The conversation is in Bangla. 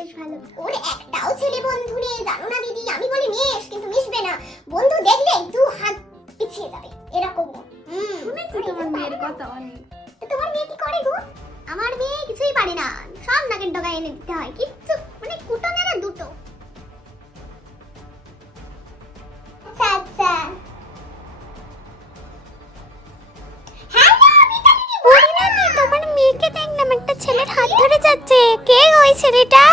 বেশ ভালো। ওর একটাও ছেলে বন্ধু নেই জানো না দিদি, আমি বলি মিশ কিন্তু মিশবে না, বন্ধু দেখলে দু হাত পিছিয়ে যাবে এরকম। শুনেছি তোমার মেয়ের কথা অনেক। তোমার মেয়ে কি করে গো? আমার মেয়ে কিছুই পারে না, সব নাকের ডগায় এনে দিতে হয়, কিচ্ছু মানে কুটনে না দুটো। আচ্ছা আচ্ছা। হ্যালো মিতালি, তোমার মেয়েকে দেখ না, একটা ছেলের হাত ধরে যাচ্ছে। কে ওই ছেলেটা?